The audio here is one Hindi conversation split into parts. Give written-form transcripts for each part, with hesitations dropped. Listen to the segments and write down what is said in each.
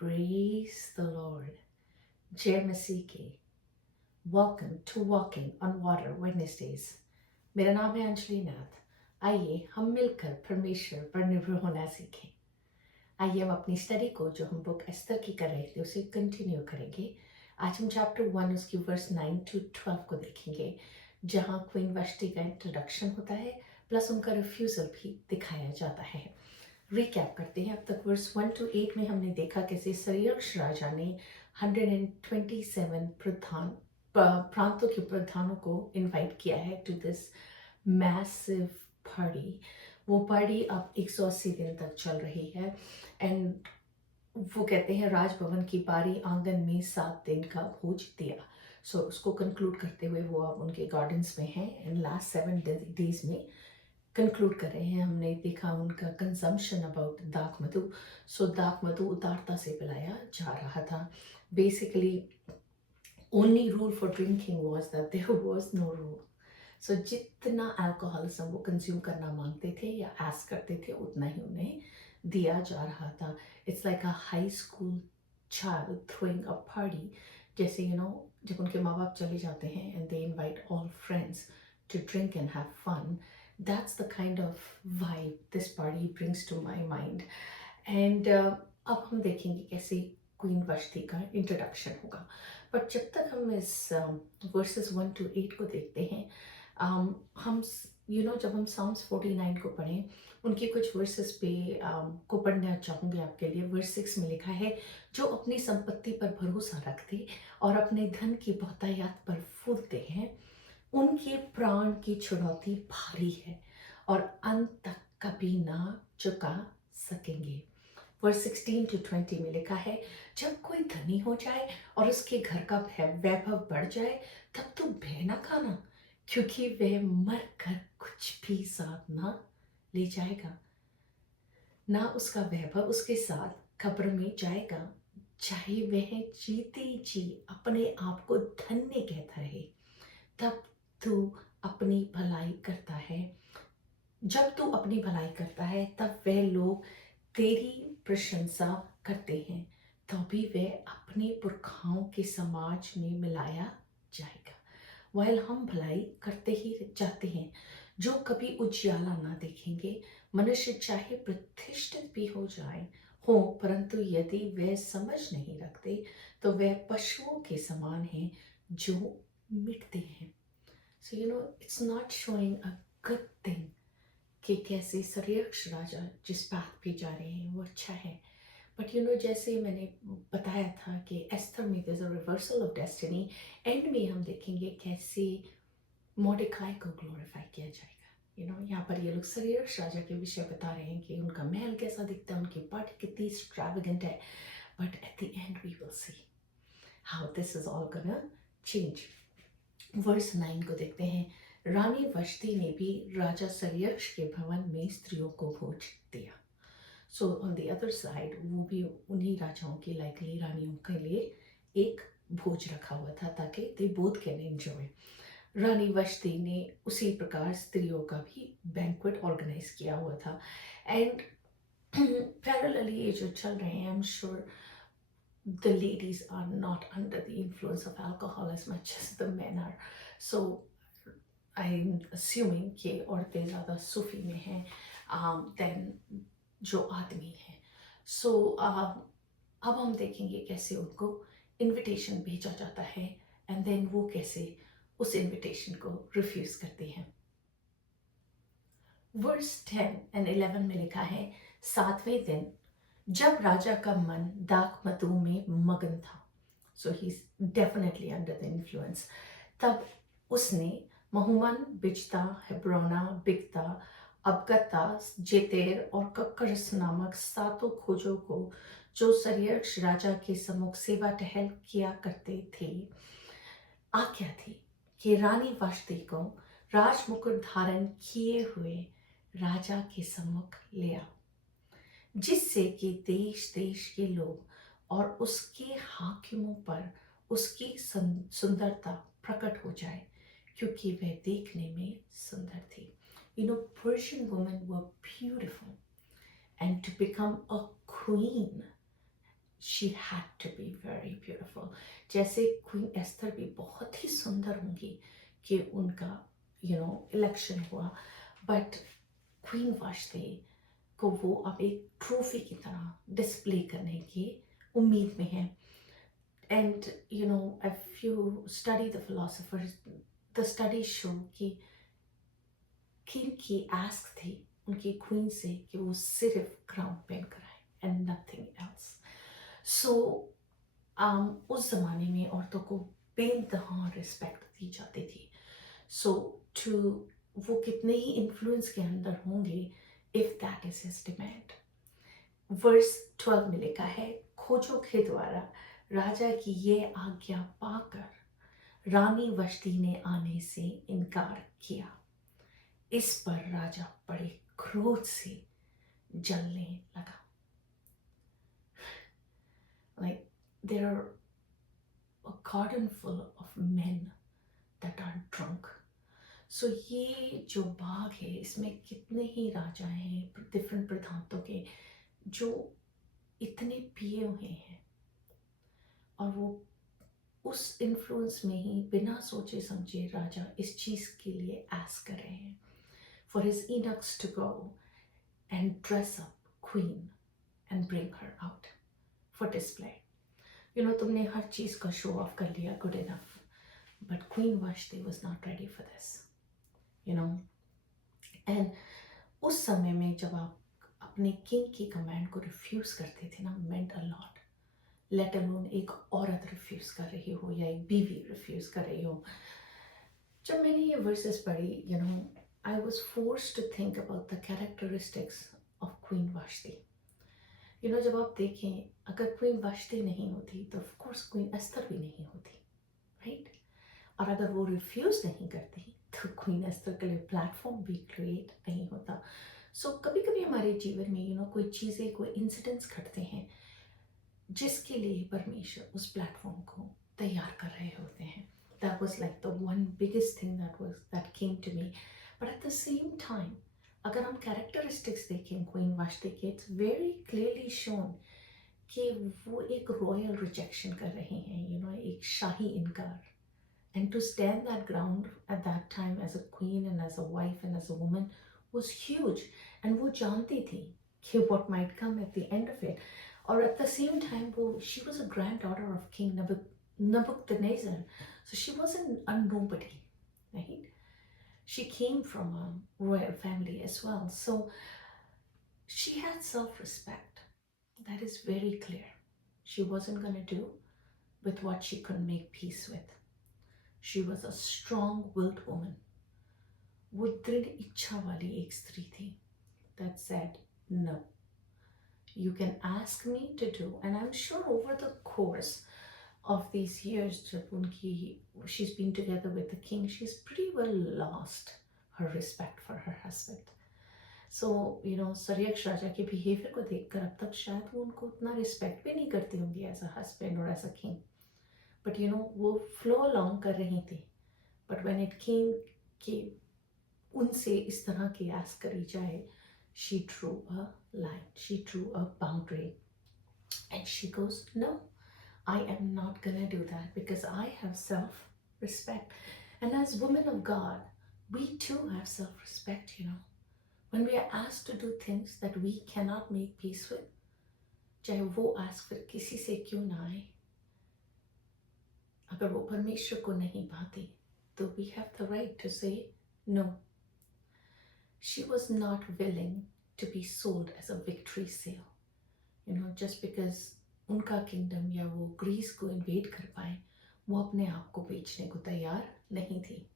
Praise the Lord. जय मसीह की। Welcome to walking on water Wednesdays. मेरा नाम है अंजलि नाथ। आइए हम मिलकर परमेश्वर पर निर्भर होना सीखें। आइए हम अपनी स्टडी को जो हम बुक एस्तर की कर रहे थे उसे कंटिन्यू करेंगे। आज हम चैप्टर 1 उसकी वर्स 9 to 12 को देखेंगे, जहाँ क्वीन वश्ती का इंट्रोडक्शन होता है प्लस उनका रिफ्यूजल भी दिखाया जाता है। रिकैप करते हैं। अब तक वर्स 1 to 8 में हमने देखा कैसे सरियक्ष राजा ने 127 प्रांतों के प्रधानों को इनवाइट किया है टू दिस मैसिव पार्टी। वो पार्टी अब 180 दिन तक चल रही है एंड वो कहते हैं राजभवन की बारी आंगन में 7 दिन का भोज दिया। सो उसको कंक्लूड करते हुए वो अब उनके गार्डन्स में हैं एंड लास्ट 7 डेज में कंक्लूड कर रहे हैं। हमने देखा उनका कंजम्पशन अबाउट दाक मधु। सो दाक मधु उदारता से पिलाया जा रहा था। Basically only rule for drinking was that there was no rule. So जितना अल्कोहलिज्म वो कंज्यूम करना मांगते थे या आस्क करते थे उतना ही उन्हें दिया जा रहा था। It's like a high school child throwing a party. जैसे जब उनके माँ बाप चले जाते हैं and they invite all friends to drink and have fun. That's the kind of vibe this party brings to my mind. And अब हम देखेंगे कैसे क्वीन वश्ती का इंट्रोडक्शन होगा। बट जब तक हम इस वर्सेस 1 to 8 को देखते हैं, हम जब हम साम्स 49 को पढ़ें उनके कुछ वर्सेस पे को पढ़ना चाहूँगी आपके लिए। वर्स 6 में लिखा है, जो अपनी संपत्ति पर भरोसा रखते और अपने धन की बहुतायत पर फूलते हैं उनके प्राण की चुनौती भारी है और अंत तक कभी ना चुका सकेंगे। वर्स 16 to 20 में लिखा है, जब कोई धनी हो जाए और उसके घर का वैभव बढ़ जाए तब तो भय ना खाना, क्योंकि वह मर कर कुछ भी साथ ना ले जाएगा, ना उसका वैभव उसके साथ कब्र में जाएगा, चाहे वह जीते जी अपने आप को धन्य कहता रहे। तब तू अपनी भलाई करता है जब तू अपनी भलाई करता है तब वह लोग तेरी प्रशंसा करते हैं, तभी वह अपने पुरखाओं के समाज में मिलाया जाएगा। वह हम भलाई करते ही जाते हैं जो कभी उजियाला ना देखेंगे। मनुष्य चाहे प्रतिष्ठित भी हो परंतु यदि वे समझ नहीं रखते तो वे पशुओं के समान हैं जो मिटते हैं। So it's not showing a good thing कि कैसे सरियक्ष राजा जिस पाथ पे जा रहे हैं वो अच्छा है। बट जैसे मैंने बताया था कि एस्थर में there's a reversal of destiny। And में हम देखेंगे कैसे मोर्डेकाई को ग्लोरीफाई किया जाएगा। यहाँ पर ये लोग सरियक्ष राजा के विषय बता रहे हैं कि उनका महल कैसा दिखता है, उनकी पार्टी कितनी एक्स्ट्रावेगेंट है। But at the end we will see how this is all gonna change. Verse 9 को देखते हैं, रानी वश्ती ने भी राजा सरियक्ष के भवन में स्त्रियों को भोज दिया। So on the other side वो भी उन्हीं राजाओं की लाइकली रानियों के लिए एक भोज रखा हुआ था ताकि दे बोथ कैन एंजॉय। रानी वश्ती ने उसी प्रकार स्त्रियों का भी बैंक्वेट ऑर्गेनाइज किया हुआ था। एंड पैरेलली ये जो चल रहे हैं, I am sure the ladies are not under the influence of alcohol as much as the men are. So I'm assuming कि औरतें ज़्यादा सूफी में हैं than जो आदमी हैं। So अब हम देखेंगे कैसे उनको इनविटेशन भेजा जाता है एंड देन वो कैसे उस इनविटेशन को रिफ्यूज करते हैं। वर्स 10 and 11 में लिखा है, 7वें दिन जब राजा का मन दाक मधु में मगन था, so he is definitely under the influence, तब उसने महुमन, बिजता, हेब्रोना, बिगता, अबगता, जेतेर और कक्करस नामक 7 खोजों को जो सर्यक्ष राजा के सम्मुख सेवा टहल किया करते थे, आज्ञा थी कि रानी वाष्ती को राजमुकुट धारण किए हुए राजा के सम्मुख ले आओ, जिससे कि देश देश के लोग और उसके हाकिमों पर उसकी सुंदरता प्रकट हो जाए, क्योंकि वह देखने में सुंदर थी. You know, Persian women were beautiful, and to become a queen, she had to be very beautiful. जैसे क्वीन एस्थर भी बहुत ही सुंदर होंगी कि उनका इलेक्शन हुआ, बट क्वीन वाशती को वो अब एक ट्रॉफी की तरह डिस्प्ले करने की उम्मीद में है. And if you study the philosophers, the studies show कि किंग की आस्क थी उनकी क्वीन से कि वो सिर्फ क्राउन पहन कर आए एंड नथिंग एल्स. सो उस ज़माने में औरतों को बेइंतहा रिस्पेक्ट दी जाती थी. सो टू वो कितने ही इन्फ्लुएंस के अंदर होंगे if that is his demand. Verse 12 में लिखा है, खोजों के द्वारा राजा की ये आज्ञा पाकर रानी वष्टी ने आने से इनकार किया. इस पर राजा बड़े क्रोध से जलने लगा. Like there are a garden full of men that are drunk. So ये जो बाग है इसमें कितने ही राजा हैं डिफरेंट प्रधानों के जो इतने पिए हुए हैं, और वो उस इन्फ्लुएंस में ही बिना सोचे समझे राजा इस चीज़ के लिए आस्क कर रहे हैं for his eunuchs to go and dress up queen and bring her out for display. तुमने हर चीज़ का शो ऑफ कर लिया, good enough, but Queen Vashti was not ready for this. And उस समय में जब आप अपने किंग की कमांड को रिफ्यूज करते थे ना, meant a lot. Let alone एक औरत रिफ्यूज कर रही हो या एक बीवी रिफ्यूज कर रही हो. जब मैंने ये वर्सेस पढ़ी, I was forced to think about the characteristics of Queen Vashti. जब आप देखें, अगर क्वीन वाशती नहीं होती तो ऑफ कोर्स क्वीन एस्थर भी नहीं होती, राइट? और अगर वो रिफ्यूज नहीं करती तो क्वीन एस्थर के लिए प्लेटफॉर्म भी क्रिएट नहीं होता. सो कभी कभी हमारे जीवन में कोई चीज़ें, कोई इंसिडेंट्स घटते हैं जिसके लिए परमेश्वर उस प्लेटफॉर्म को तैयार कर रहे होते हैं. That was like the one biggest thing that came to me. But at the same time, अगर हम कैरेक्टरिस्टिक्स देखें क्वीन वाशती के, इट्स वेरी क्लियरली शोन कि वो एक रॉयल रिजेक्शन कर रहे हैं, एक शाही इनकार. And to stand that ground at that time as a queen and as a wife and as a woman was huge. And वो जानती थी कि what might come at the end of it. और एट द सेम टाइम वो she was a granddaughter of king Nebuchadnezzar. So she wasn't a nobody, right? She came from a royal family as well. So she had self-respect. That is very clear. She wasn't going to do with what she couldn't make peace with. She was a strong-willed woman. वो दृढ़ इच्छा वाली एक स्त्री थी that said no. You can ask me to do, and I'm sure over the course of these years, जब उनकी she's been together with the king, she's pretty well lost her respect for her husband. So सर्यक्ष राजा के बिहेवियर को देखकर अब तक शायद वो उनको उतना रिस्पेक्ट भी नहीं करती होंगी एज अ हस्बैंड और एज अ किंग. बट वो फ्लो अलोंग कर रही थी. बट व्हेन इट केम कि उनसे इस तरह की आस्क करी जाए, she drew a line, she drew a boundary, and she goes, no, I am not gonna do that because I have self-respect. And as women of God, we too have self-respect. When we are asked to do things that we cannot make peace with, चाहे वो आस्क फिर किसी से क्यों ना आए, अगर वो परमेश्वर को नहीं भाती, तो we have the right to say no. She was not willing to be sold as a victory sale, just because उनका किंगडम या वो ग्रीस को इन्वेड कर पाए, वो अपने आप को बेचने को तैयार नहीं थी.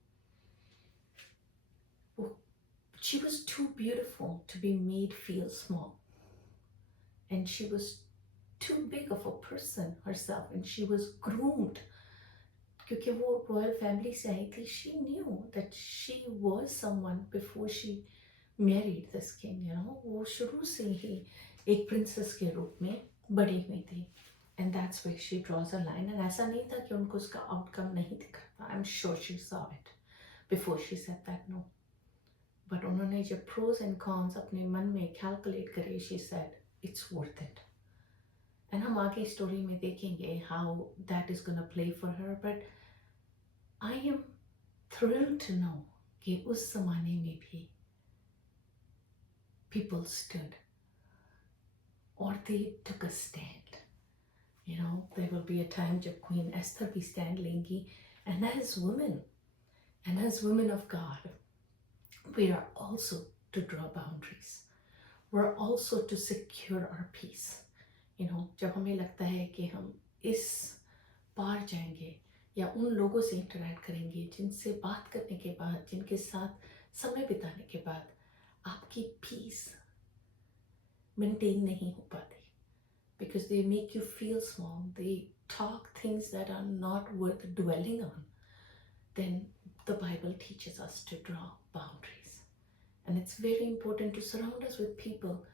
She was too beautiful to be made feel small, and she was too big of a person herself and she was groomed. क्योंकि वो रॉयल फैमिली से आई थी, she knew that she was someone before she married this king, you know. वो शुरू से ही एक प्रिंसेस के रूप में बड़ी हुई थी. And that's where she draws a line. And ऐसा नहीं था कि उनको उसका आउटकम नहीं दिखा था. I'm sure she saw it before she said that no. But उन्होंने जब pros and cons अपने मन में calculate करे, she said it's worth it. And हम आगे स्टोरी में देखेंगे how that is gonna play for her. But I am thrilled to know कि उस ज़माने में भी people stood or they took a stand. You know, there will be a time जब Queen Esther भी stand लेंगी. And as women of God, we are also to draw boundaries. We're also to secure our peace. You know, जब हमें लगता है कि हम इस पार जाएंगे या उन लोगों से इंटरेक्ट करेंगे जिनसे बात करने के बाद, जिनके साथ समय बिताने के बाद आपकी पीस मेंटेन नहीं हो पाती, because they make you feel small, they talk things that are not worth dwelling on, then the Bible teaches us to draw boundaries. And it's very important to surround us with people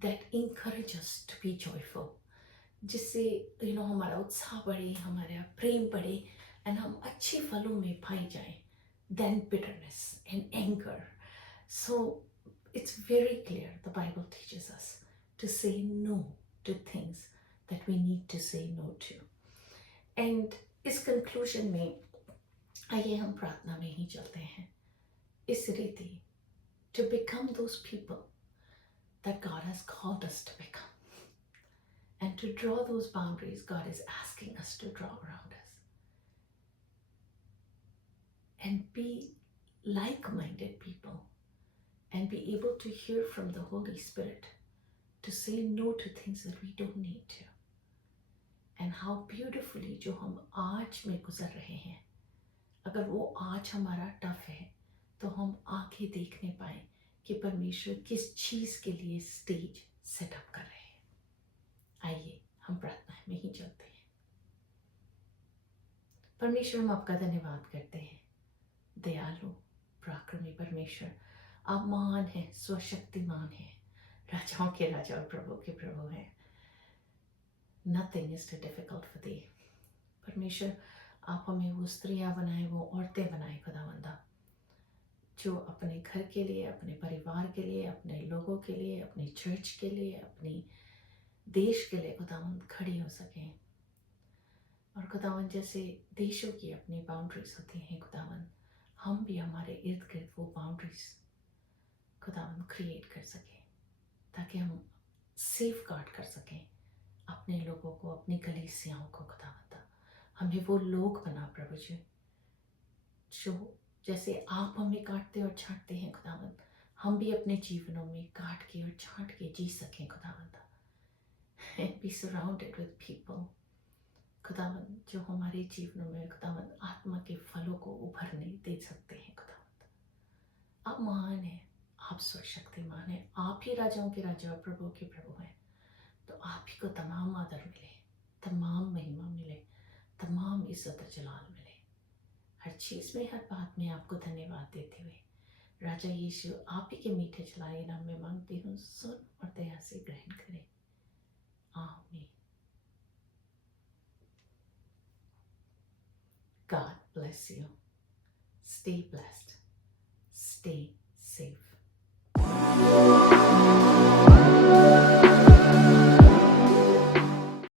that encourage us to be joyful, जिससे you know हमारा उत्साह बढ़े, हमारा प्रेम बढ़े, and हम अच्छे फलों में पाए जाएं than bitterness and anger. So it's very clear the Bible teaches us to say no to things that we need to say no to. And इस conclusion में आइए हम प्रार्थना में ही चलते हैं. इस रीति to become those people that God has called us to become. And to draw those boundaries God is asking us to draw around us. And be like-minded people. And be able to hear from the Holy Spirit to say no to things that we don't need to. And how beautifully जो हम आज में गुजर रहे हैं, अगर वो आज हमारा टफ है तो हम आगे देखने पाए कि परमेश्वर किस चीज़ के लिए स्टेज सेटअप कर रहे हैं. आइए हम प्रार्थना में ही चलते हैं. परमेश्वर, हम आपका धन्यवाद करते हैं. दयालु पराक्रमी परमेश्वर, आप महान हैं, स्वशक्तिमान हैं, राजाओं के राजा और प्रभु के प्रभु हैं. Nothing is too difficult for thee. परमेश्वर, आप हमें वो स्त्रियां बनाए, वो औरतें बनाए खुदावंदा, जो अपने घर के लिए, अपने परिवार के लिए, अपने लोगों के लिए, अपनी चर्च के लिए, अपनी देश के लिए खुदावंद खड़ी हो सकें. और खुदावंद जैसे देशों की अपनी बाउंड्रीज होती हैं खुदावंद, हम भी हमारे इर्द गिर्द वो बाउंड्रीज खुदावंद क्रिएट कर सकें, ताकि हम सेफ गार्ड कर सकें अपने लोगों को, अपनी कलीसियाओं को खुदावंद. हमें वो लोग बना प्रभु जी, जो जैसे आप हमें काटते और छांटते हैं खुदावंद, हम भी अपने जीवनों में काट के और छांट के जी सकें खुदावंद. And be surrounded with people खुदावंद, जो हमारे जीवनों में खुदावंद आत्मा के फलों को उभरने दे सकते हैं खुदावंद. आप महान हैं, आप सर्वशक्तिमान हैं, आप ही राजाओं के राजा और प्रभु के प्रभु हैं. तो आप ही को तमाम आदर मिले, तमाम महिमा मिले, तमाम इज्जत और जलाल मिले. हर चीज़ में, हर बात में आपको धन्यवाद देते हुए राजा यीशु आप ही के मीठे चलाए नाम में मांगती हूँ, सुन और दया से ग्रहण करें. आमीन. God bless you. Stay blessed.